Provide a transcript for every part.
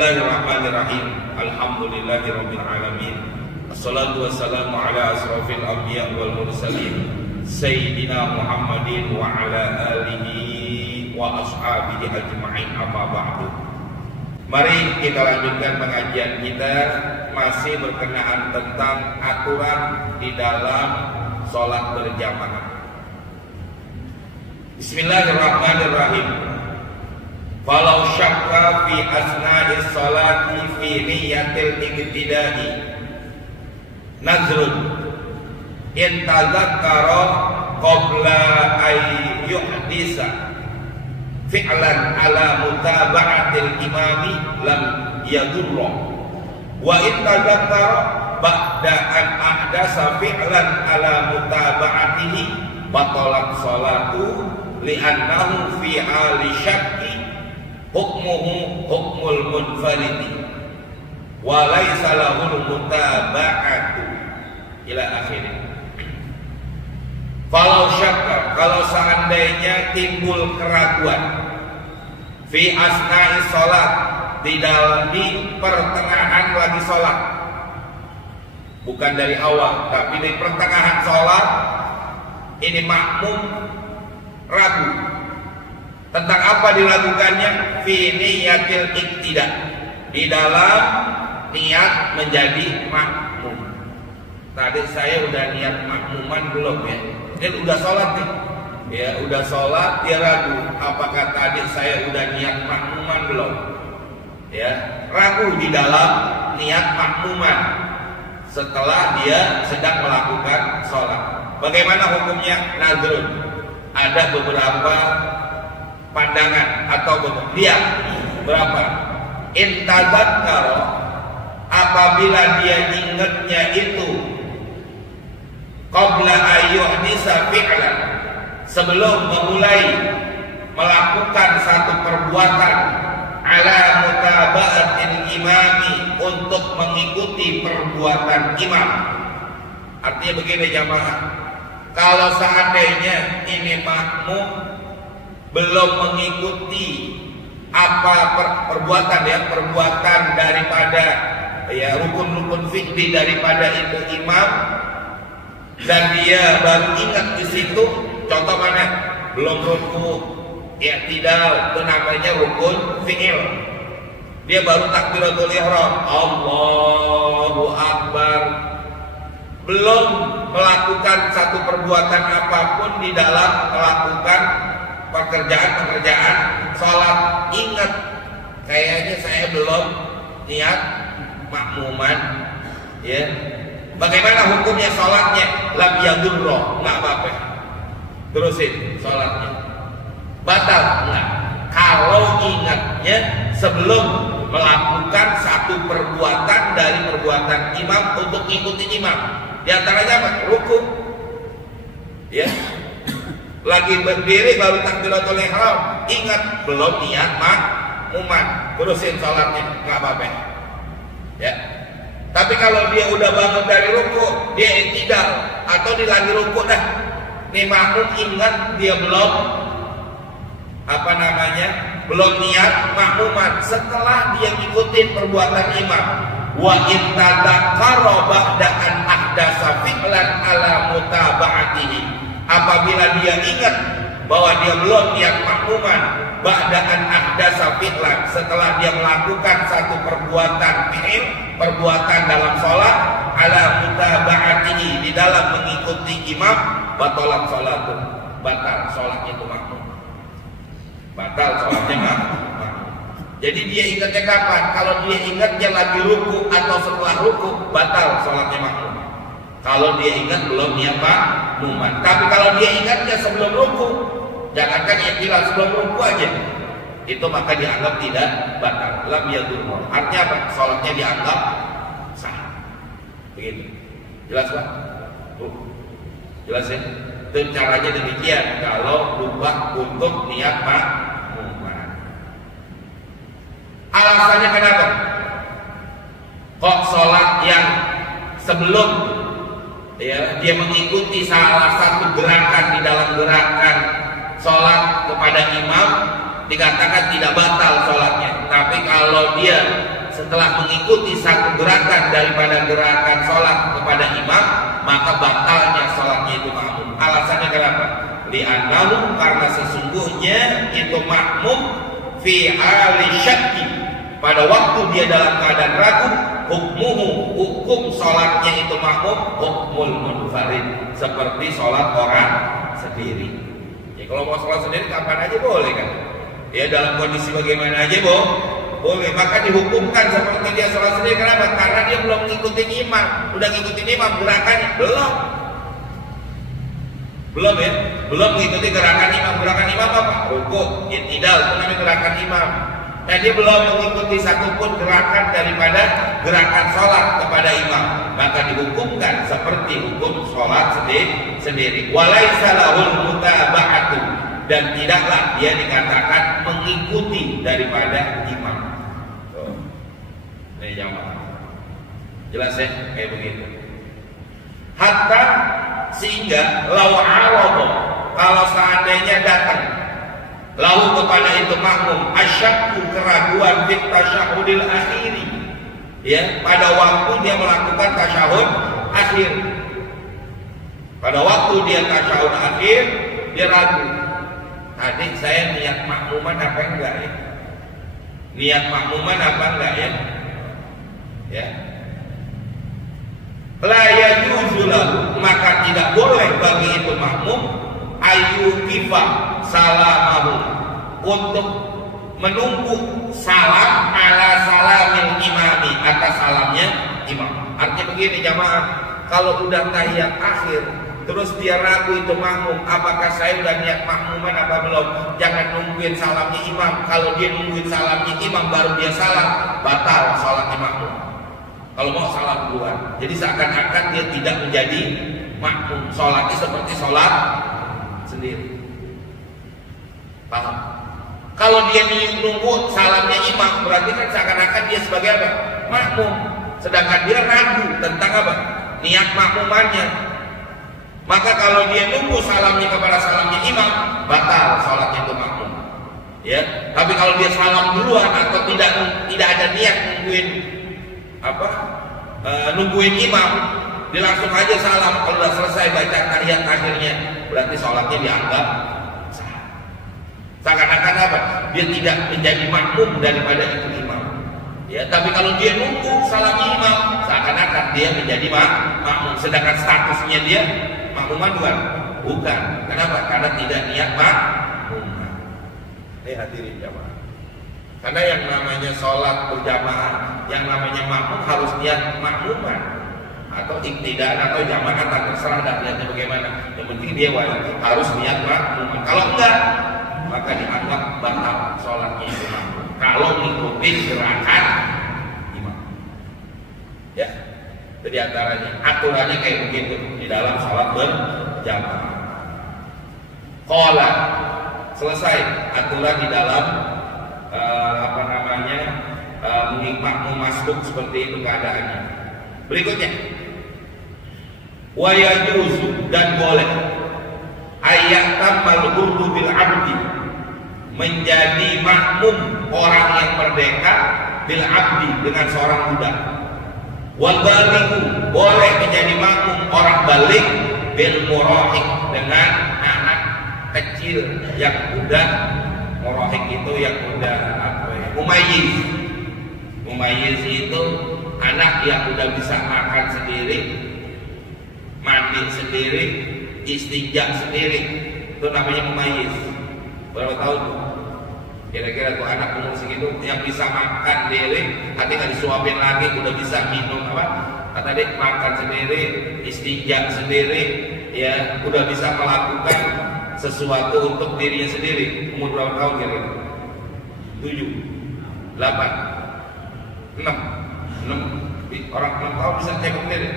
Bismillahirrahmanirrahim. Alhamdulillahirabbil alamin. Assalatu wassalamu ala asrofil anbiya wal mursalin Sayyidina Muhammadin wa ala alihi wa ashabihi ajma'in, amma ba'du. Mari kita lanjutkan pengajian kita, masih berkenaan tentang aturan di dalam sholat berjamaah. Bismillahirrahmanirrahim. Falau syakka fi asna'is salati fi niyatil ibtida'i nazrun in tazakkara qabla ay yuhdisa fi'lan ala mutaba'atil imami lam yadurra wa in tazakkara ba'da an ahdasa fi'lan ala mutaba'atihi batalat salatu li'annahu fi ali syakki hukmuhu hukmul munfaridi wa laisa lahul mutaba'atu ila akhirih. Falau syakka, kalau seandainya timbul keraguan fi asna'i sholat, di pertengahan lagi sholat, bukan dari awal tapi di pertengahan sholat, ini makmum ragu tentang apa dilakukannya, fi niyatil iktida, di dalam niat menjadi makmum. Tadi saya udah niat makmuman belum ya? Dia udah sholat nih, ya udah sholat, dia ragu apakah tadi saya udah niat makmuman belum? Ya, ragu di dalam niat makmuman setelah dia sedang melakukan sholat. Bagaimana hukumnya? Nazrun. Ada beberapa pandangan atau lihat berapa. Intazakkara, apabila dia ingatnya itu qabla ayyuhdisa fi'lan, sebelum memulai melakukan satu perbuatan, ala mutaba'atil imami, untuk mengikuti perbuatan imam. Artinya begini jamaah, kalau seandainya ini makmum belum mengikuti apa perbuatan ya, perbuatan daripada ya rukun-rukun fikih daripada itu imam, dan dia baru ingat di situ, contoh mana? Belum ruku, ya tidak, itu namanya rukun fi'il. Dia baru takbiratul ihram, Allahu Akbar, belum melakukan satu perbuatan apapun di dalam melakukan pekerjaan sholat. Ingat, kayaknya saya belum niat makmuman, ya. Bagaimana hukumnya sholatnya? Lam yadurra, nggak apa-apa, terusin sholatnya. Batal nggak? Kalau ingatnya sebelum melakukan satu perbuatan dari perbuatan imam untuk ikuti imam. Di antaranya apa? Ruku, ya. Lagi berdiri baru takbiratul ihram, ingat belum niat makmuman, terusin sholatnya, nggak apa-apa, ya. Tapi kalau dia udah bangun dari ruku, dia i'tidal atau di lagi ruku dah, nih makmum ingat dia belum belum niat makmuman, setelah dia ngikutin perbuatan imam. Wa in tadzakkara ba'da an ahdasa fi'lan ala mutaba'atihi, apabila dia ingat bahwa dia belum niat makmuman, ba'daan ahdasa fi'lan, setelah dia melakukan satu perbuatan fi'il, perbuatan dalam sholat, ala mutaba'atihi, di dalam mengikuti imam, batalat sholatu, batal sholatnya itu makmum, batal sholatnya makmum. Jadi dia ingatnya kapan? Kalau dia ingatnya lagi ruku atau setelah ruku, batal sholatnya makmum. Kalau dia ingat belum niat makmuman. Tapi kalau dia ingatnya sebelum ruku, jangankan yang bilang sebelum ruku aja, itu maka dianggap tidak batal. Lam yadurra. Artinya apa? Sholatnya dianggap sah. Begitu. Jelas Pak? Jelas ya? Itu caranya demikian kalau lupa untuk niat makmuman. Alasannya kenapa? Kok sholat yang sebelum ya, dia mengikuti salah satu gerakan di dalam gerakan sholat kepada imam, dikatakan tidak batal sholatnya. Tapi kalau dia setelah mengikuti satu gerakan daripada gerakan sholat kepada imam, maka batalnya sholatnya itu makmum. Alasannya kenapa? Li'annahu, karena sesungguhnya itu makmum fi hali syakki, pada waktu dia dalam keadaan ragu, hukmuhu, hukum sholatnya itu makmum hukmul munfarid, seperti sholat orang sendiri. Ya kalau mau sholat sendiri kapan aja boleh kan? Ya dalam kondisi bagaimana aja boleh. Maka dihukumkan seperti dia sholat sendiri. Kenapa? Karena dia belum ngikutin imam. Udah ngikutin imam gerakannya belum ya, belum mengikuti gerakan imam. Gerakan imam apa? Rukuk, i'tidal, itu namanya gerakan imam. Nah dia belum mengikuti satupun gerakan daripada gerakan sholat kepada imam, maka dihukumkan seperti hukum sholat sendiri. Walaisa lahul mutaba'atu, dan tidaklah dia dikatakan mengikuti daripada imam. Ini jamaah jelas ya, kayak begitu. Hatta, sehingga lau arada, kalau seandainya datang lahu kepada itu makmum asyakku, keraguan fit tasyahudil akhiri, ya pada waktu dia melakukan tasyahud akhir. Pada waktu dia tasyahud akhir dia ragu, tadi saya niat makmuman apa enggak ya? Niat makmuman apa enggak ya? Ya. La yajuzu lahu, maka tidak boleh bagi itu makmum ayyukifa salamahu, untuk menunggu salam ala salamil imami, atas salamnya imam. Artinya begini jamaah, kalau udah tahiyat akhir terus dia ragu itu makmum, apakah saya udah niat makmuman apa belum, jangan nungguin salamnya imam. Kalau dia nungguin salamnya imam baru dia salam, batal salatnya makmum. Kalau mau salam duluan, jadi seakan-akan dia tidak menjadi makmum, sholatnya seperti sholat sendiri. Paham? Kalau dia nunggu salamnya imam, berarti kan seakan-akan dia sebagai apa? Makmum. Sedangkan dia ragu tentang apa? Niat makmumannya. Maka kalau dia nunggu salamnya kepada salamnya imam, batal sholatnya itu makmum. Ya. Tapi kalau dia salam duluan atau tidak ada niat nungguin imam, dia langsung aja salam. Kalau sudah selesai baca tahiyat akhirnya, berarti sholatnya dianggap sah. Seakan-akan apa? Dia tidak menjadi makmum daripada itu imam. Ya, tapi kalau dia nunggu salamnya imam, seakan-akan dia menjadi makmum. Sedangkan statusnya dia makmuman bukan. Kenapa? Karena tidak niat makmum. Ini hadirin jamaah. Karena yang namanya sholat berjamaah, yang namanya makmum harus niat makmuman atau iktidaan atau jamaah, tak terserah dan niatnya bagaimana. Yang penting dia harus niat makmuman. Kalau enggak, maka dianggap batal sholatnya itu makmum. Kalau mengikuti gerakan imam, ya. Jadi antaranya aturannya kayak begitu di dalam sholat berjamaah. Qala, selesai aturan di dalam makmum masbuk seperti itu keadaannya. Berikutnya, wa yajuzu, dan boleh ayyatammal hurru bil abdi, menjadi makmum orang yang merdeka bil abdi, dengan seorang budak. Wal balighu, boleh menjadi makmum orang balik bil murahik, dengan anak kecil yang udah murahik itu yang udah mumayyiz. Mumayyiz itu anak yang udah bisa makan sendiri, mandi sendiri, istinja sendiri, itu namanya mumayyiz. Berapa tahun? Kira-kira tuh anak umur segitu yang bisa makan sendiri, nanti nggak disuapin lagi, udah bisa minum apa? Kata dia makan sendiri, istinja sendiri, ya udah bisa melakukan sesuatu untuk dirinya sendiri. Umur berapa tahun kira-kira? 7, 8, 6. Orang 6 tahun bisa cekuk sendiri.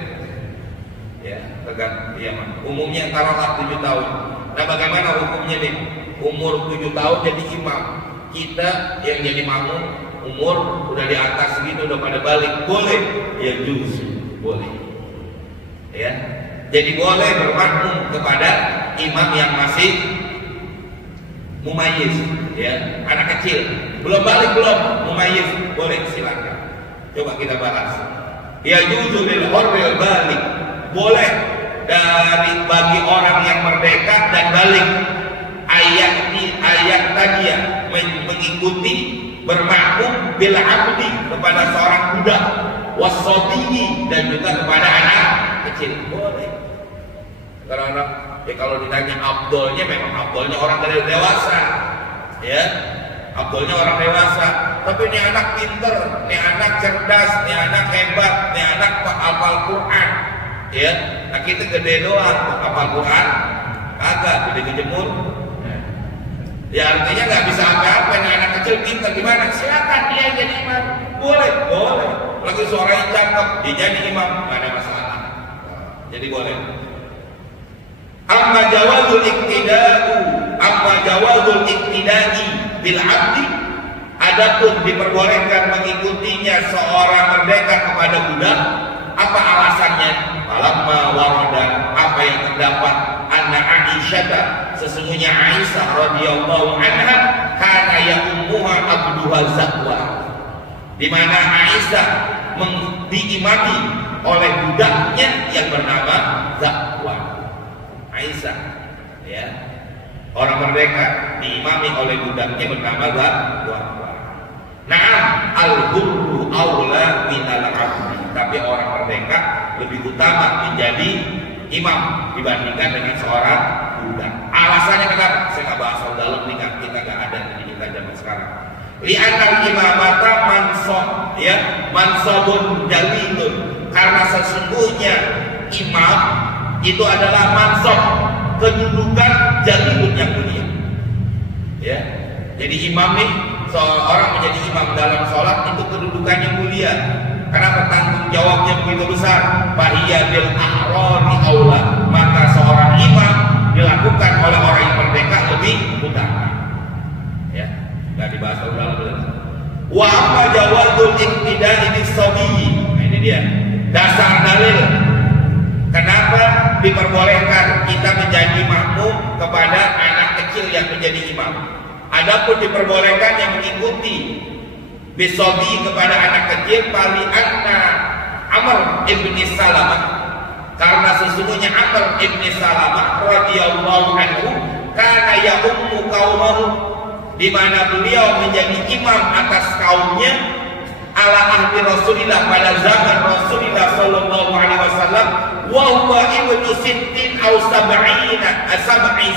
Ya, tergantung. Ya, umumnya taruhlah 7 tahun. Nah, bagaimana hukumnya nih? Umur 7 tahun jadi imam. Kita yang jadi makmum umur udah di atas segitu, udah pada balik, boleh? Ya justru boleh. Ya, jadi boleh bermakmum kepada imam yang masih mumayyiz, ya, anak kecil, belum balik belum, mumayyiz, boleh silakan. Coba kita bahas. Ya juzu lil hurril balik, boleh bagi orang yang merdeka dan balik. Ayat tadi ya, mengikuti bermakmum bil abdi kepada seorang budak, wasobiyi dan juga kepada anak kecil, boleh. Karena kalau ditanya abdolnya, memang abdolnya orang dari dewasa, ya, abdolnya orang dewasa. Tapi ini anak pinter, ini anak cerdas, ini anak hebat, ini anak hafal Quran, ya. Nah kita gede doang hafal Quran, kagak gede kejemur. Ya artinya nggak bisa apa-apa. Ini anak kecil pinter gimana? Silakan dia jadi imam, boleh, boleh. Lagi suaranya cakep, dia jadi imam, nggak ada masalah. Jadi boleh. Amma jawazul iktidai bil abdi, adapun diperbolehkan mengikutinya seorang merdeka kepada budak, apa alasannya? Falamma warada, apa yang terdapat, anna Aisyah, sesungguhnya Aisyah radhiyallahu anha, kana ya'ummuha abduha Zakwa, di mana Aisyah diimami oleh budaknya yang bernama Zakwa. Aisyah, ya, orang merdeka diimami oleh budaknya bernama Zakwa. Naam, al-hurru aula minal abdi, tapi orang merdeka lebih utama menjadi imam dibandingkan dengan seorang budak. Alasannya kenapa? Saya nggak bahas soal dalam nih, kita nggak ada di kita zaman sekarang. Li'anal imamata mansob, ya, mansobun jalilun, karena sesungguhnya imam itu adalah mansob, kedudukan jalilun yang mulia, ya. Jadi imam nih, seorang menjadi imam dalam sholat itu kedudukannya mulia, karena tanggung jawabnya begitu besar. Fahiya bil a'rari aula, maka seorang imam dilakukan oleh orang yang merdeka lebih utama, ya. Nggak dibahas ulang belum. Wa amma jawazul iktida'i bis-sabiyyi, nah ini dia dasar dalil kenapa diperbolehkan kita menjadi makmum kepada anak kecil yang menjadi imam. Adapun diperbolehkan yang mengikuti bisobi kepada anak kecil, pali anna Amr ibn Salamah, karena sesungguhnya Amr ibn Salamah radhiyallahu anhu kana ya'ummu qaumahu, di mana beliau menjadi imam atas kaumnya, ala ahli Rasulillah, pada zaman Rasulullah sallallahu alaihi wasallam, wa huwa ibnu sittin aw sab'i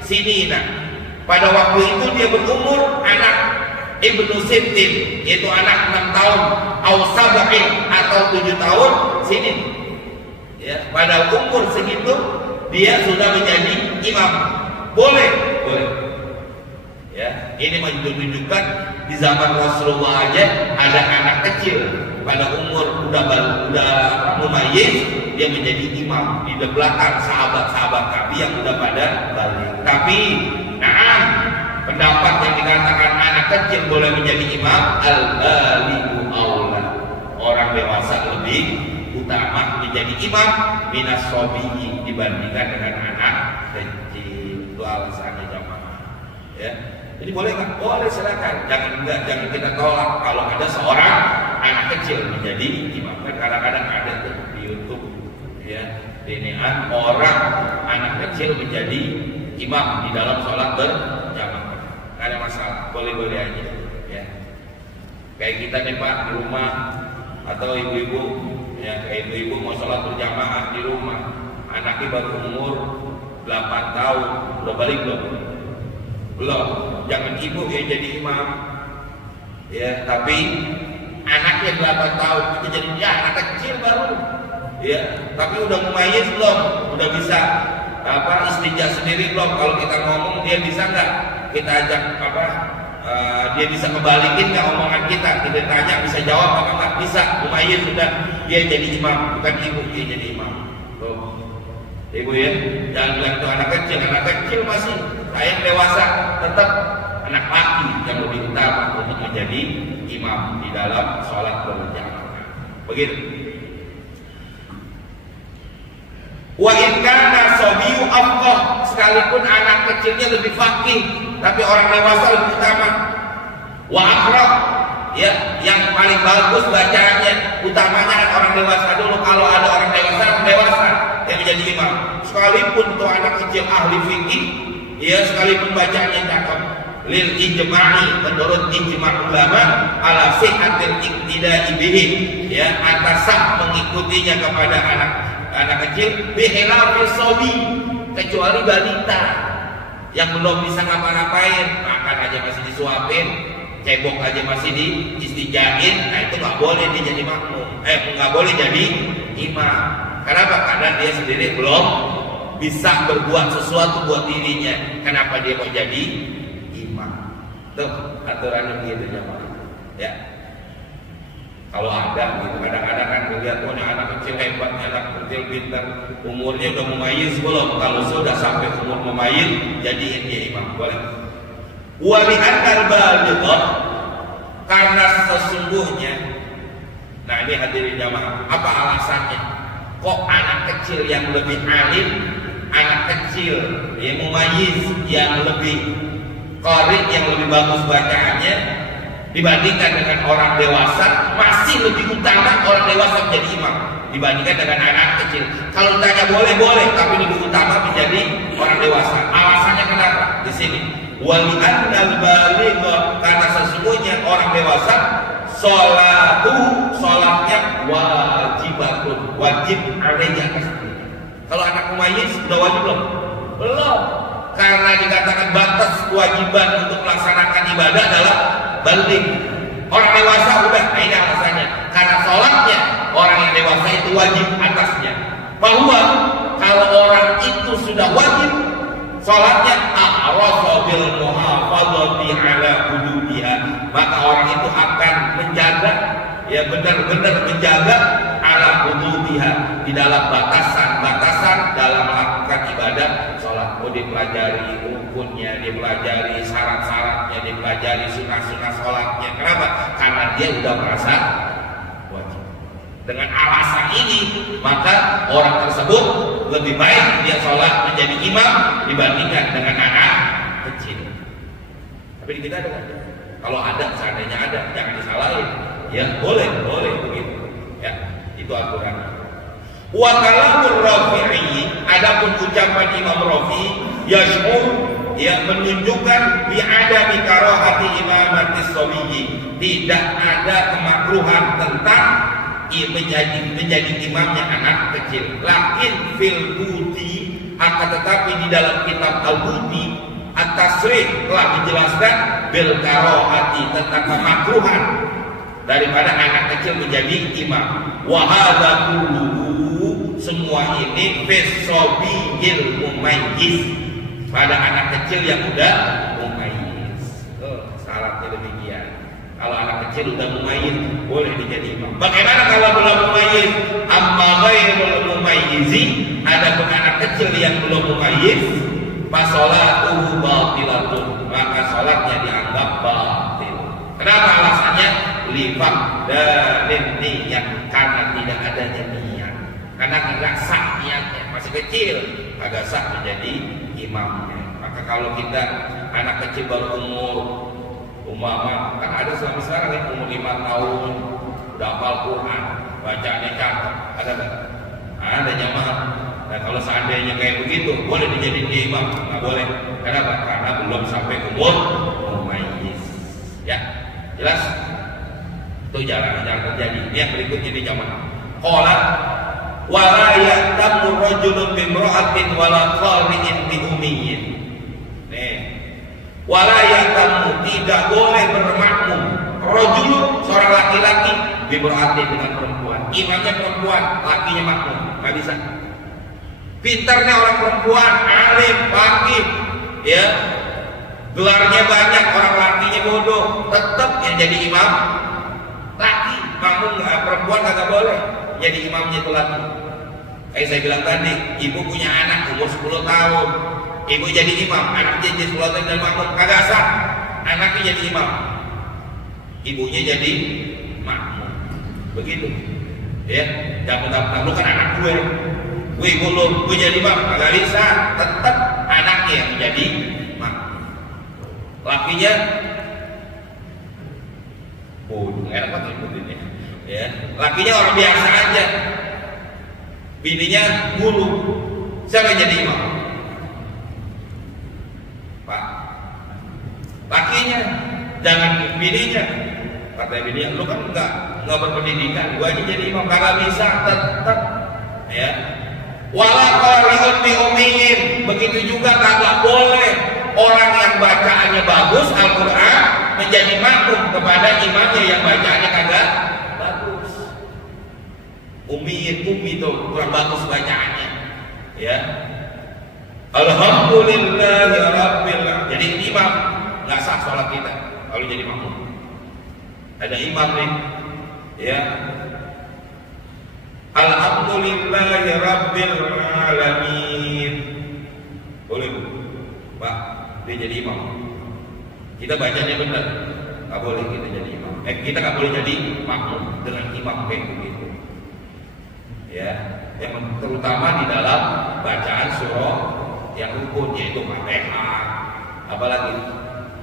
sinina. Pada waktu itu dia berumur anak ibnu sittin, yaitu anak 6 tahun, aw sab'i atau 7 tahun sinin. Ya, pada umur segitu dia sudah menjadi imam. Boleh, boleh. Ya, ini menunjukkan di zaman Rasulullah aja ada anak kecil pada umur udah mumayyiz, dia menjadi imam di belakang sahabat-sahabat Nabi yang udah pada balik. Tapi naam, pendapat yang dikatakan anak kecil boleh menjadi imam, al-balighu aula, orang dewasa lebih utama menjadi imam minas sobiyi dibandingkan dengan anak kecil. Itu alasannya jamaah, ya. Jadi boleh nggak? Boleh, silakan. Jangan kita tolak kalau ada seorang anak kecil menjadi imam. Kan kadang-kadang ada tuh di YouTube, ya, inian orang anak kecil menjadi imam di dalam sholat berjamaah. Nggak ada masalah, boleh-boleh aja, ya. Kayak kita nih Pak di rumah, atau ibu-ibu, ya, kayak ibu-ibu mau sholat berjamaah di rumah, anaknya baru umur 8 tahun, udah balik belum? Belum. Jangan ibu yang jadi imam, ya, tapi anaknya 8 tahun itu jadi, ya, anak kecil baru, ya, tapi udah mumayyiz belum, udah bisa istinja sendiri belum? Kalau kita ngomong dia bisa nggak? Kita ajak dia bisa ngebalikin nggak omongan kita? Kita tanya bisa jawab apa nggak? Bisa. Mumayyiz sudah, dia jadi imam, bukan ibu dia jadi imam. Tuh, ibu ya, jangan bilang itu anak kecil masih yang dewasa, tetap anak laki yang lebih utama untuk menjadi imam di dalam sholat berjamaah. Begitu. Wa in kana sabiyu afqah, sekalipun anak kecilnya lebih faqih, tapi orang dewasa lebih utama. Wa aqrab, ya, yang paling bagus bacaannya utamanya kan orang dewasa dulu. Kalau ada orang dewasa yang menjadi imam, sekalipun tuh anak kecil ahli fikih, ya, sekalipun bacanya cakep, lil ijma'i, menurut ijma' ulama ala sihhatil iqtida'i bihi, ya, atas sah mengikutinya kepada anak kecil, bihilafil sobi, kecuali balita yang belum bisa ngapa-ngapain, makan aja masih disuapin, cebok aja masih diistijain, nah itu nggak boleh dia jadi makmum, nggak boleh jadi imam. Kenapa? Karena dia sendiri belum bisa berbuat sesuatu buat dirinya. Kenapa dia mau jadi imam? Tuh aturannya begitu jemaah. Ya. Kalau ada gitu, kadang-kadang kan melihat anak kecil hebat, anak kecil pintar, umurnya udah mumayyiz belum? Kalau sudah sampai umur mumayyiz, jadiin dia imam, boleh. Wali'an al-baligh, karena sesungguhnya, nah ini hadirin jamaah, apa alasannya? Kok anak kecil yang lebih alim, anak kecil yang mumayyiz, yang lebih qari, yang lebih bagus bacaannya dibandingkan dengan orang dewasa, masih lebih utama orang dewasa menjadi imam dibandingkan dengan anak kecil? Kalau ditanya boleh, tapi lebih utama menjadi orang dewasa. Alasannya kenapa? Di sini. Wali'annal baligh, karena sesungguhnya orang dewasa sholatnya wajib alaihi atas. Kalau anak mumayyiz sudah wajib belum? Belum. Karena dikatakan batas kewajiban untuk melaksanakan ibadah adalah baligh. Orang dewasa udah, nah ini alasannya. Karena sholatnya orang yang dewasa itu wajib atasnya. Bahwa kalau orang itu sudah wajib sholatnya, a'rafa bil muhafadzati ala hududiha, maka orang itu akan menjaga, ya, benar-benar menjaga ala hududiha, di dalam batasan-batasan dalam melakukan ibadah sholat. Dipelajari rukunnya, dipelajari syarat-syaratnya, dipelajari sunnah-sunnah sholatnya. Kenapa? Karena dia udah merasa wajib. Dengan alasan ini, maka orang tersebut lebih baik dia sholat menjadi imam dibandingkan dengan anak kecil. Tapi di kita ada kan? Kalau ada, seandainya ada, jangan disalahin. Ya boleh begitu. Ya, itu aturan. Wa kalamur Rafi'i, adapun ucapan Imam Rafi'i, yashmur, ya, menunjukkan bi'adami karahati imamati sabiyyi, tidak ada kemakruhan tentang menjadi imamnya anak kecil. Lakin fil budi, akan tetapi di dalam kitab al-budi at-tasrih telah menjelaskan bil karahati, tentang kemakruhan daripada anak kecil menjadi imam. Wa hadza kulluhu, semua ini fisobiyil mumayyiz, pada anak kecil yang udah mumayyiz. Syaratnya demikian. Kalau anak kecil udah mumayyiz, boleh dijadi imam. Bagaimana kalau belum mumayyiz? Amma ghairul mumayyizi, adapun anak kecil yang belum mumayyiz, fasolatuhu batilatun, maka salatnya dianggap batil. Kenapa alasannya? Lifak dan niat, karena tidak adanya niat, karena tidak sah niatnya, masih kecil, agak sah menjadi imamnya. Maka kalau kita anak kecil baru umama, kan ada selama sekarang ya, umur 5 tahun udah hafal Quran, bacaannya cakep, ada nggak? Ada jamaah. Nah kalau seandainya kayak begitu, boleh dijadiin imam? Nggak boleh. Kenapa? Karena belum sampai umur mumayyiz. Ya, jelas? Itu jarang terjadi. Ini yang berikutnya di jamaah. Qala wala yahtamu rajulun bimra'atin wala qari'in bi ummiyin. Nih. Wala yahtamu, tidak boleh bermakmum rajulun, seorang laki-laki, bimra'atin, dengan perempuan. Imamnya perempuan, lakinya makmum. Enggak bisa. Pintarnya orang perempuan, alim, faqih, ya. Gelarnya banyak, orang lakinya bodoh, tetap yang jadi imam laki. Makmum perempuan kagak boleh jadi imamnya itu laki. Kayak saya bilang tadi, ibu punya anak umur 10 tahun, ibu jadi imam, anaknya jadi 10 tahun dan makmum, kagak sah. Anaknya jadi imam, ibunya jadi makmum. Begitu. Ya, jangan mentang-mentang lu kan anak gue ibu lu, gue jadi imam, kagak bisa. Tetap anaknya yang menjadi makmum. lakinya enak banget ibunya. Ya, lakinya orang biasa aja, bininya guru. Siapa yang jadi imam? Pak, lakinya, jangan bininya. Kata bininya, lu kan nggak berpendidikan, gua aja jadi imam. Kagak bisa, tetap. Ya, wala qari'un bi ummiin, begitu juga kagak boleh orang yang bacaannya bagus Al-Qur'an menjadi makmum kepada imamnya yang bacaannya kagak bagus. Ummi itu kurang bagus bacaannya. Ya. Alhamdulillahi rabbil alamin. Jadi imam nggak sah sholat kita kalau jadi makmum. Ada imam nih. Ya. Alhamdulillahi rabbil alamin. Boleh, Pak, dia jadi imam. Kita bacanya benar, nggak boleh kita jadi imam. Kita nggak boleh jadi makmum dengan imam kayak begitu. Ya, yang terutama di dalam bacaan surah yang rukun, yaitu Fatihah, apalagi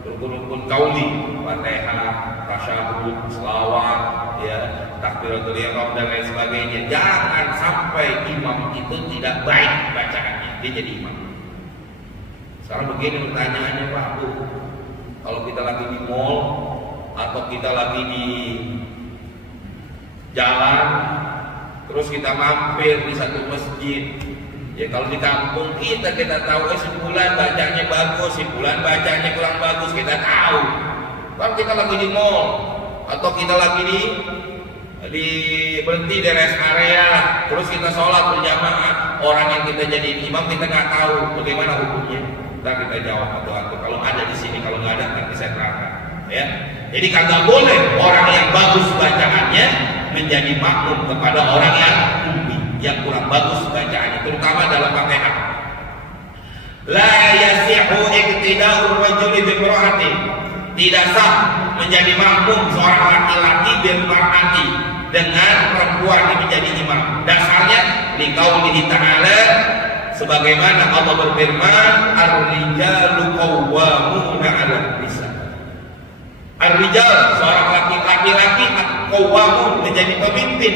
rukun-rukun kauli, Fatihah, tasyahud, selawat, ya, takbiratul ihram dan lain sebagainya. Jangan sampai imam itu tidak baik bacaannya, dia jadi imam. Sekarang begini pertanyaannya, Pak, kalau kita lagi di mall atau kita lagi di jalan, terus kita mampir di satu masjid, ya kalau di kampung kita tahu si fulan bacanya bagus, si fulan bacanya kurang bagus, kita tahu. Kalau kita lagi di mall atau kita lagi di berhenti di rest area, terus kita sholat berjamaah, orang yang kita jadi imam kita nggak tahu bagaimana hukumnya. Ntar kita jawab atau kalau ada di sini, kalau nggak ada nanti saya terangkan. Ya, jadi kagak boleh orang yang bagus bacaannya menjadi makmum kepada orang yang ummi, yang kurang bagus bacaannya, terutama dalam Fatihah. La yasihu iqtida'ur rajuli bi imra'ati. Tidak sah menjadi makmum seorang laki-laki bil mar'ati dengan perempuan yang menjadi imam. Dasarnya di qaulihi ta'ala, sebagaimana Allah berfirman, ar-rijalu qawwamuna 'alan nisa. Ar-rijal, seorang laki-laki qawwamun, menjadi pemimpin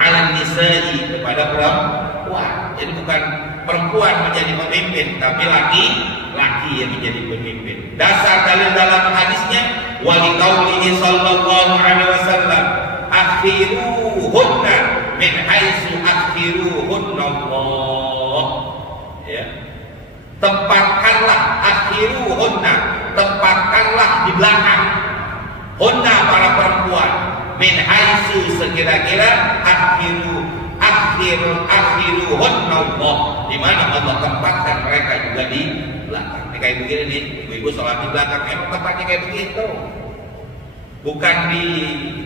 'alan nisa'i, kepada perempuan. Jadi bukan perempuan menjadi pemimpin, tapi laki-laki yang menjadi pemimpin. Dasar dalil dalam hadisnya, wa liqaulihi sallallahu alaihi wasallam, akhiruhunna min haitsu akhiruhunna Allah. Ya. Tempatkanlah akhiruhunna, tempatkanlah di belakang hunna, para perempuan, min haitsu, sekira-kira akhiruhunna Allah, di mana Allah tempatkan mereka juga di belakang. Ini kayak begini nih, ibu-ibu sholat di belakang, emang tempatnya kayak begitu, bukan di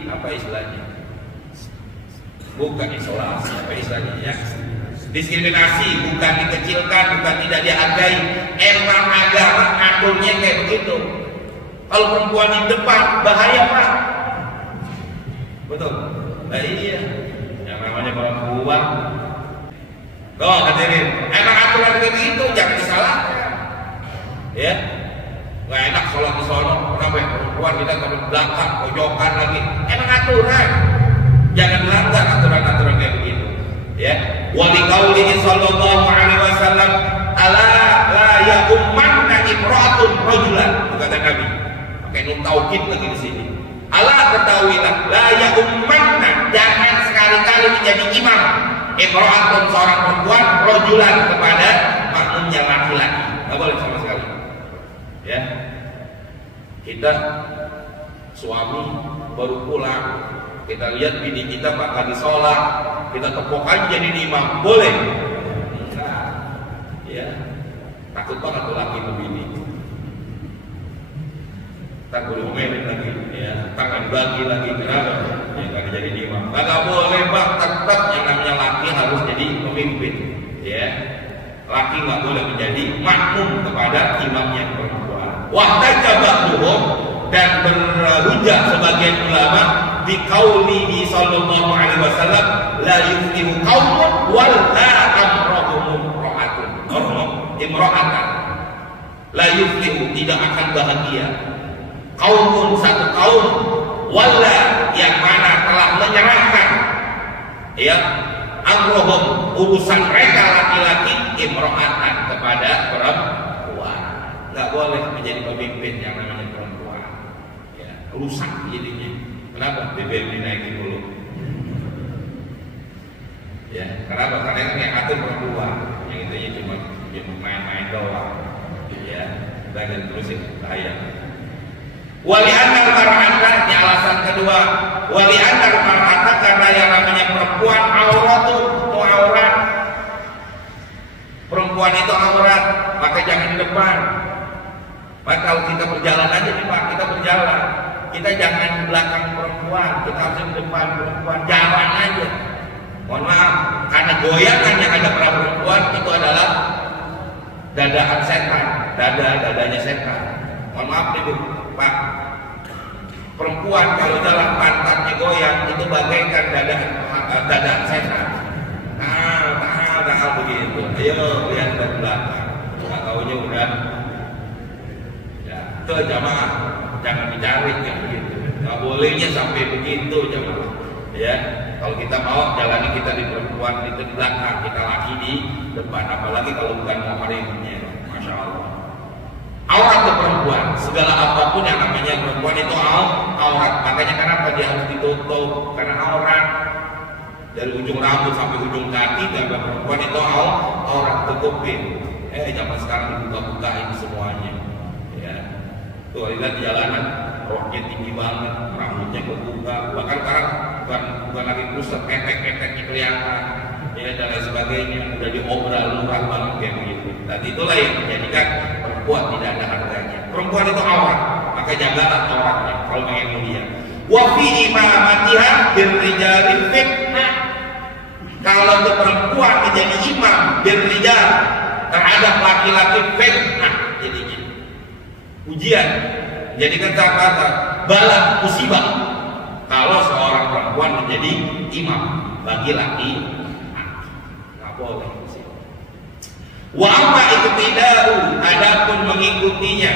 apa istilahnya, bukan isolasi, apa istilahnya ya, diskriminasi, bukan dikecilkan, bukan tidak dihargai. Emang agama aturnya kayak begitu. Kalau perempuan di depan bahaya, Pak. Betul. Nah, iya, yang namanya perempuan. Loh, hadirin, emang aturan kayak gitu, jangan disalahkan. Ya, nggak enak sholat di sono, kenapa ya perempuan kita ke belakang, pojokan lagi. Emang aturan, jangan melanggar aturan-aturan kayak begitu. Ya, wa liqaulihi sallallahu alaihi wasallam, ala la ya'ummanna imra'atun rajulan, kata Nabi. Pakai nun taukid lagi di sini. Ala, ketahuilah, la ya'ummanna, jangan sekali-kali menjadi imam imra'atun, seorang perempuan, rajulan, kepada makmumnya laki-laki. Enggak boleh sama sekali. Ya. Kita suami baru pulang, kita lihat bini kita bakal sholat, kita tepuk aja jadi imam, boleh? Enggak. Ya, takut banget tuh laki tuh bini. Tak boleh omelin lagi, ya, tangan bagi lagi, kenapa? Ya, karena jadi imam. Enggak boleh, Pak. Tetap yang namanya laki harus jadi pemimpin. Ya, laki nggak boleh menjadi makmum kepada imamnya perempuan. Wahtaja ba'duhum, dan berhujjah sebagian ulama di qaulihi sallallahu alaihi wasallam, la yuflihu qaumun wal la amrahum imra'atun. La yuflihu, tidak akan bahagia. Kaumun, satu kaum, walla, yang mana telah menyerahkan ya amrohum, urusan mereka laki-laki, imro'atan, kepada perempuan. Nggak boleh menjadi pemimpin yang namanya perempuan ya, rusak jadinya. Kenapa? BBM dinaikin dulu ya, kenapa? Karena yang atur perempuan, yang intinya cuma main-main doang ya, dan terusin bahaya. Wali anal mar'ata, ini alasan kedua. Wali anal mar'ata, karena yang namanya perempuan auratun, itu aurat. Perempuan itu aurat, maka jangan di depan. Maka kalau kita berjalan aja nih Pak, kita berjalan, kita jangan di belakang perempuan, kita harus di depan perempuan, jalan aja. Mohon maaf, karena goyangan yang ada pada perempuan itu adalah dadaan setan, dadanya setan. Mohon maaf nih Bu, Pak, perempuan kalau jalan pantatnya goyang itu bagaikan dadaan setan. Nah begitu. Ayo lihat ke belakang. Nggak taunya udah. Ya, itu jamaah jangan dicari yang begitu. Nggak bolehnya sampai begitu jamaah. Ya, kalau kita mau jalani kita di perempuan itu di belakang, kita laki di depan. Apalagi kalau bukan muhrimnya, masya Allah. Aurat itu perempuan, segala apapun yang namanya perempuan itu aurat. Makanya kenapa dia harus ditutup? Karena aurat dari ujung rambut sampai ujung kaki, dan perempuan itu aurat, tutupin. Zaman sekarang dibuka-buka ini semuanya. Ya, tuh lihat di jalanan, roknya tinggi banget, rambutnya kebuka, bahkan sekarang bukan lagi pusat, ketek-keteknya kelihatan. Ya, dan lain sebagainya, udah diobral lurah banget kayak begitu. Dan itulah yang menjadikan perempuan tidak ada harganya. Perempuan itu aurat, maka jagalah auratnya kalau pengen mulia. Wa fi imamatiha birrijali fitnah. Kalau untuk perempuan menjadi imam birrijal terhadap laki-laki fitnah, jadinya ujian. Jadikan kata bala musibah kalau seorang perempuan menjadi imam bagi laki. Boleh. Wa amma iktida'u, adapun mengikutinya.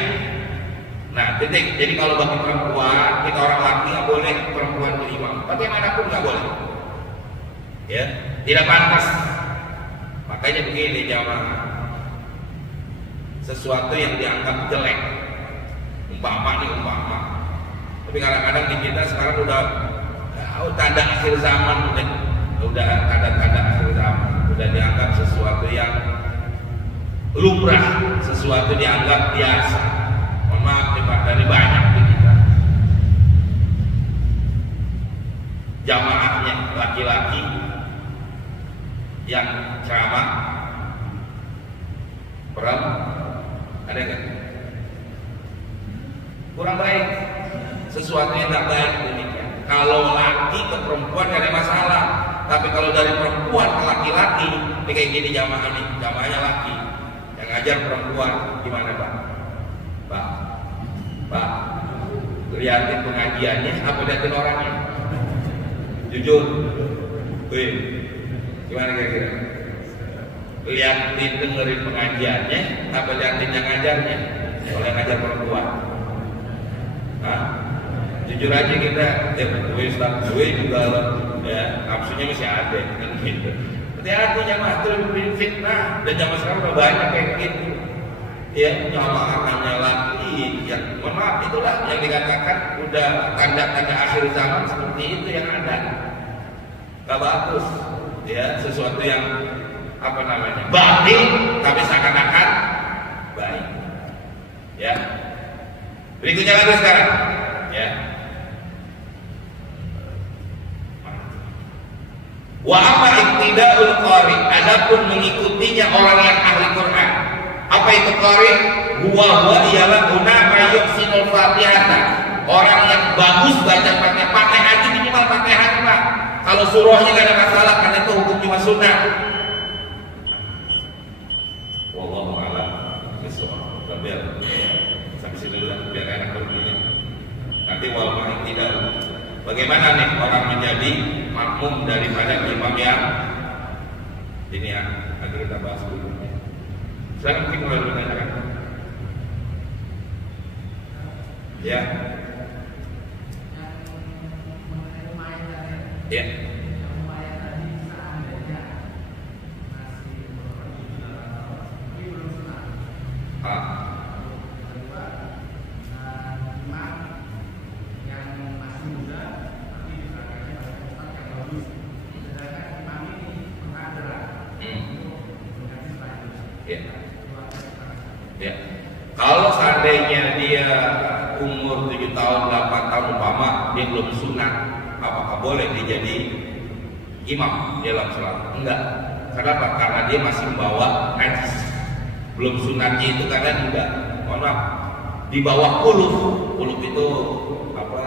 Nah, titik. Jadi kalau bagi perempuan, kita orang laki nggak boleh perempuan itu imam. Bagaimanapun nggak boleh. Ya, tidak pantas. Makanya begini jamaah. Sesuatu yang dianggap jelek, umpama. Tapi kadang-kadang di kita sekarang udah tanda akhir zaman, udah tanda-tanda akhir zaman. Sudah dianggap sesuatu yang lumrah, sesuatu dianggap biasa. Mohon maaf dari banyak di kita. Jamaahnya laki-laki yang ceramah ada kan? Kurang baik, sesuatu yang tidak baik demikian. Kalau laki ke perempuan tidak ada masalah. Tapi kalau dari perempuan ke laki-laki, ini kayak gini jamaah nih, jamaahnya laki, yang ngajar perempuan, gimana Pak? Lihatin pengajiannya, apa lihatin orangnya? Jujur, gimana kira-kira? Lihatin dengerin pengajiannya, apa lihatin yang ngajarnya? Kalau yang ngajar perempuan, jujur aja kita, gue juga ya nafsunya masih ada kan gitu. Hati-hati jamaah itu lebih fitnah, dan zaman sekarang udah banyak kayak gitu. Ya, jamaahnya laki, yang mohon maaf itulah yang dikatakan udah tanda-tanda akhir zaman seperti itu yang ada. Gak bagus. Ya, sesuatu yang baik, tapi seakan-akan baik. Ya. Berikutnya lagi sekarang. Ya. Wa amma iktida'ul qari, adapun mengikutinya orang yang ahli Quran. Apa itu qari? Huwa ialah ma yuhsinul Fatihata. Orang yang bagus baca Fatihah aja, minimal Fatihah Pak. Kalau surahnya enggak ada masalah karena itu hukum cuma sunnah. Wallahu a'lam bishawab. Biar sampai sini dulu biar enak berikutnya. Nanti wal iktida'u. Bagaimana nih orang menjadi makmum daripada imam yang ini ya, nanti kita bahas dulu. Silakan mungkin mulai bertanya kan. Ya. Ya. Ya. Kalau seandainya dia umur 7 tahun, 8 tahun umpama dia belum sunat, apakah boleh dia jadi imam dalam sholat? Enggak. Kenapa? Karena dia masih membawa najis. Belum sunatnya itu karena enggak. Mohon maaf. Di bawah puluh itu apa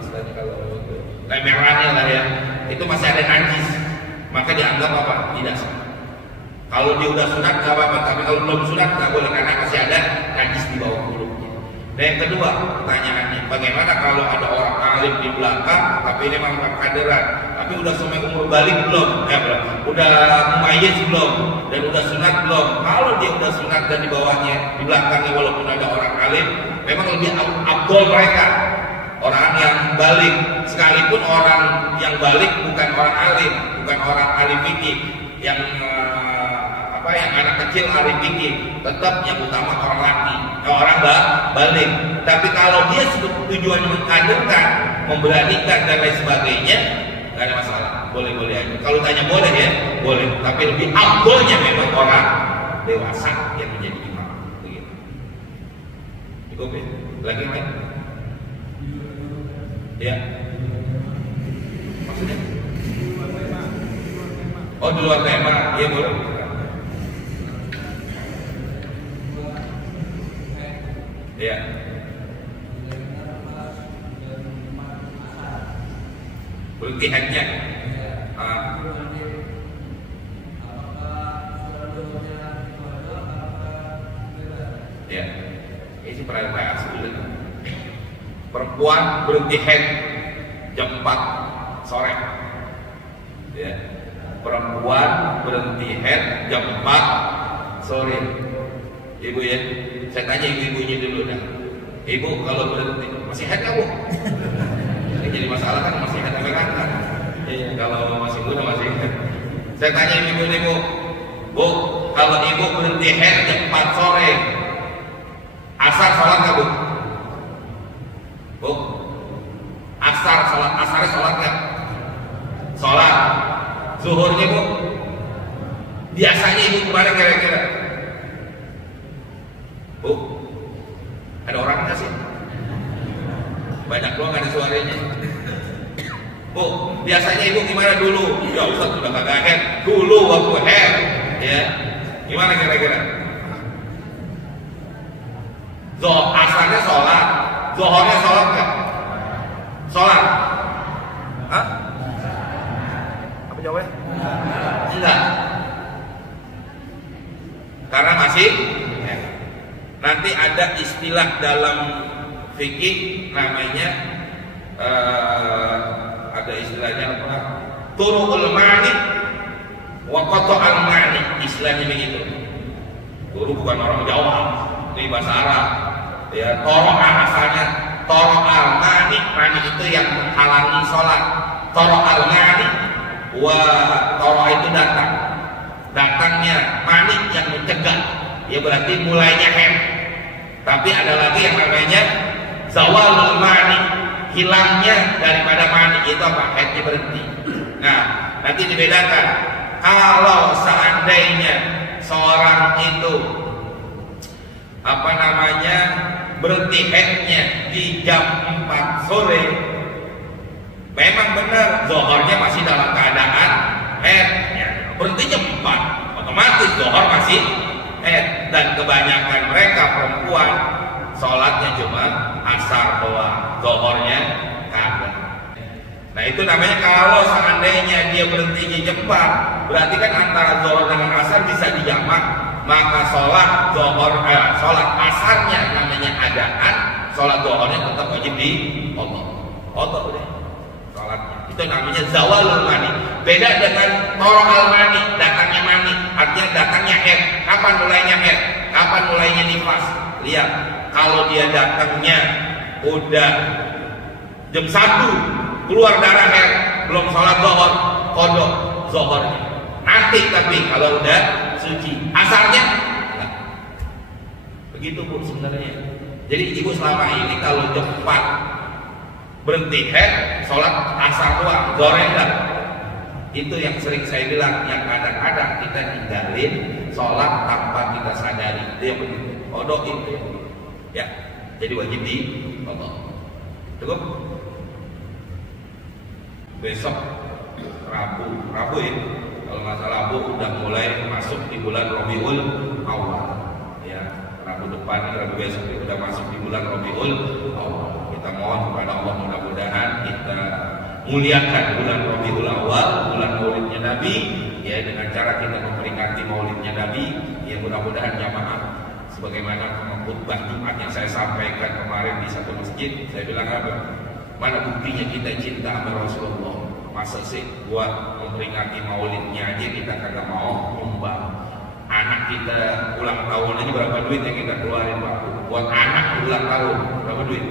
istilahnya kalau itu lemerannya lah ya. Itu masih ada najis. Maka dianggap apa? Tidak sah. Kalau dia udah sunat nggak apa-apa, tapi kalau belum sunat nggak boleh karena masih ada najis di bawah kulitnya. Dan yang kedua pertanyaannya, bagaimana kalau ada orang alim di belakang, tapi ini memang kaderan, tapi udah sampai umur balik belum? Udah mumayyiz belum? Dan udah sunat belum? Kalau dia udah sunat dan di bawahnya, di belakangnya walaupun ada orang alim, memang lebih afdol mereka. Orang yang balik, sekalipun orang yang balik bukan orang alim, bukan orang alim fikih, yang anak kecil alim fikih, tetap yang utama orang laki, orang balik. Tapi kalau dia tujuannya mengkaderkan, memberanikan dan lain sebagainya, nggak ada masalah, boleh-boleh aja. Kalau tanya boleh ya, boleh. Tapi lebih afdolnya memang orang dewasa yang menjadi imam. Begitu. Cukup ya? Lagi main? Ya. Maksudnya? Oh, di luar tema, iya boleh. Ya. Berhenti hacknya. Ya. Ini perayaan sulit. Perempuan berhenti haid jam 4 sore. Ya. Perempuan berhenti haid jam 4 sore. Ibu ya, saya tanya ibu-ibunya dulu dah. Ibu kalau berhenti masih haid nggak bu? Ini jadi masalah kan masih haid apa kan? Iya. Kalau masih muda masih haid. Saya tanya ibu-ibu, bu, kalau ibu berhenti haid jam 4 sore, asar sholat nggak bu? Bu, asar sholat, asarnya sholat nggak? Sholat. Zuhurnya bu, biasanya ibu kemarin kira-kira, bu, ada orang nggak sih? Banyak doang ada suaranya. Bu, biasanya ibu gimana dulu? Ya Ustaz udah kagak head dulu waktu head, ya. Gimana kira-kira? Asarnya sholat, zuhurnya sholat nggak? Sholat. Hah? Apa jawabnya? Enggak. Karena masih ya. Nanti ada istilah dalam fikih namanya ada istilahnya apa? Turuqul mani wa qata'al mani, istilahnya begitu. Turu bukan orang Jawa, ini bahasa Arab. Ya, toro'a asalnya toro'al mani, mani itu yang menghalangi sholat. Toro'al mani toro'a itu datangnya mani yang mencegah, ya berarti mulainya haid. Tapi ada lagi yang namanya zawalul mani, hilangnya daripada mani, itu apa? Haidnya berhenti. Nah, nanti dibedakan. Kalau seandainya seorang itu berhenti haidnya di jam 4 sore, memang benar zuhurnya masih dalam keadaan haid, ya, berhenti jam 4, otomatis zuhur masih haid. Dan kebanyakan mereka perempuan sholatnya cuma asar doang, zuhurnya kagak. Nah itu namanya kalau seandainya dia berhenti jam 4, berarti kan antara zuhur dengan asar bisa dijamak, maka sholat asarnya namanya adaan, sholat zuhurnya tetap wajib di otot deh sholatnya. Itu namanya zawalul mani. Beda dengan toro'al mani, datangnya mani, artinya datangnya haid. Kapan mulainya haid? Kapan mulainya nifas? Lihat, Kalau dia datangnya udah jam 1 keluar darah haid, belum sholat zuhur, kodok zuhurnya. Nanti tapi kalau udah suci, asarnya enggak. Begitu pun sebenarnya. Jadi ibu selama ini kalau cepat berhenti haid, sholat asar doang, zuhur enggak. Itu yang sering saya bilang, yang kadang-kadang kita tinggalin sholat tanpa kita sadari. Itu yang begitu. Kodok itu ya. Jadi wajib di kodok. Cukup. Besok Rabu ya. Kalau nggak salah Rabu udah mulai masuk di bulan Rabiul Awal. Ya, Rabu depan, Rabu besok itu udah masuk di bulan Rabiul Awal. Kita mohon kepada Allah mudah-mudahan kita muliakan bulan Rabiul Awal, bulan Maulidnya Nabi, ya dengan cara kita memperingati Maulidnya Nabi. Ya mudah-mudahan jamaah sebagaimana khutbah Jumat yang saya sampaikan kemarin di satu masjid, saya bilang apa? Mana buktinya kita cinta sama Rasulullah? Masa sih buat memperingati Maulidnya aja kita kagak mau nyumbang? Anak kita ulang tahun aja berapa duit yang kita keluarin Pak? Buat anak ulang tahun berapa duit?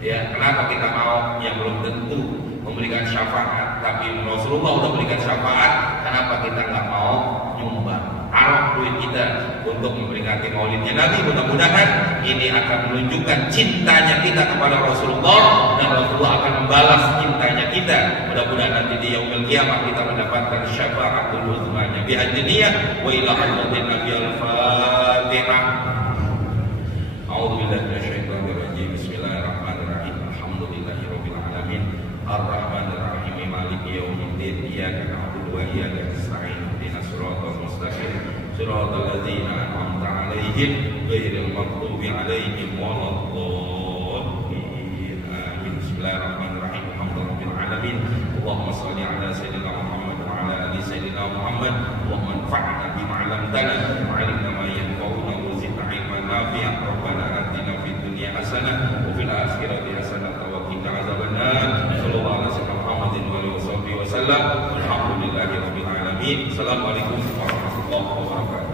Ya kenapa kita mau? Yang belum tentu memberikan syafaat, tapi Rasulullah udah berikan syafaat. Kenapa kita nggak mau nyumbang? Taruh duit kita untuk memperingati Maulidnya Nabi. Mudah-mudahan ini akan menunjukkan cintanya kita kepada Rasulullah, dan Rasulullah akan membalas cintanya kita. Mudah-mudahan nanti di yaumil qiyamah kita mendapatkan syafaatul uzmanya. Bihadziniyah wa ila hadratin Nabi al-Fatihah. A'udzubillahi minasyaitonir rajim. Bismillahirrahmanirrahim. Alhamdulillahirabbil alamin. Ar-Rahmanir-Rahim. Maliki yaumiddin. Iyyaka na'budu wa iyyaka nasta'in. Ihdinas siratal mustaqim. Siratal ladzina an'amta 'alaihim ghairil maghdubi 'alaihim waladdallin. Amin. Bismillahirrahmanirrahim. Alhamdulillahirabbil alamin. Allahumma shalli 'ala sayyidina Muhammad wa 'ala ali sayyidina Muhammad. Allahumma anfa'na bima 'allamtana wa 'allimna ma yanfa'una wa zidna 'ilman nafi'an. Rabbana atina fid dunya hasanah wa fil akhirati hasanah wa qina adzabannar. Sallallahu alaihi wasallam. Alhamdulillahirabbil alamin. Assalamualaikum warahmatullahi wabarakatuh.